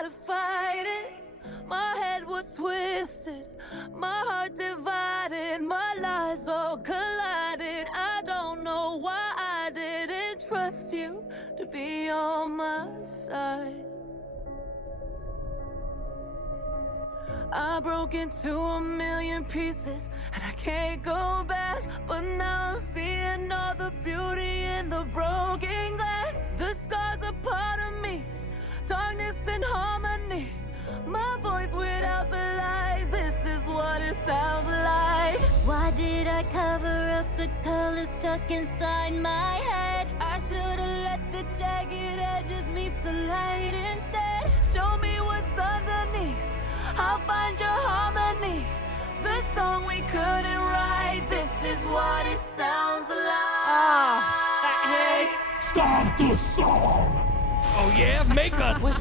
try to fight it. My head was twisted, my heart divided, my lies all collided. I don't know why I didn't trust you to be on my side. I broke into a million pieces and I can't go back. But now I'm seeing all the beauty in the broken glass. The scars are part of me, darkness and harmony. My voice without the lies, this is what it sounds like. Why did I cover up the color stuck inside my head? I should've let the jagged edges meet the light instead. Show me what's underneath, I'll find your harmony. The song we couldn't write, this is what it sounds like. That hits. Stop the song! Oh yeah, make us.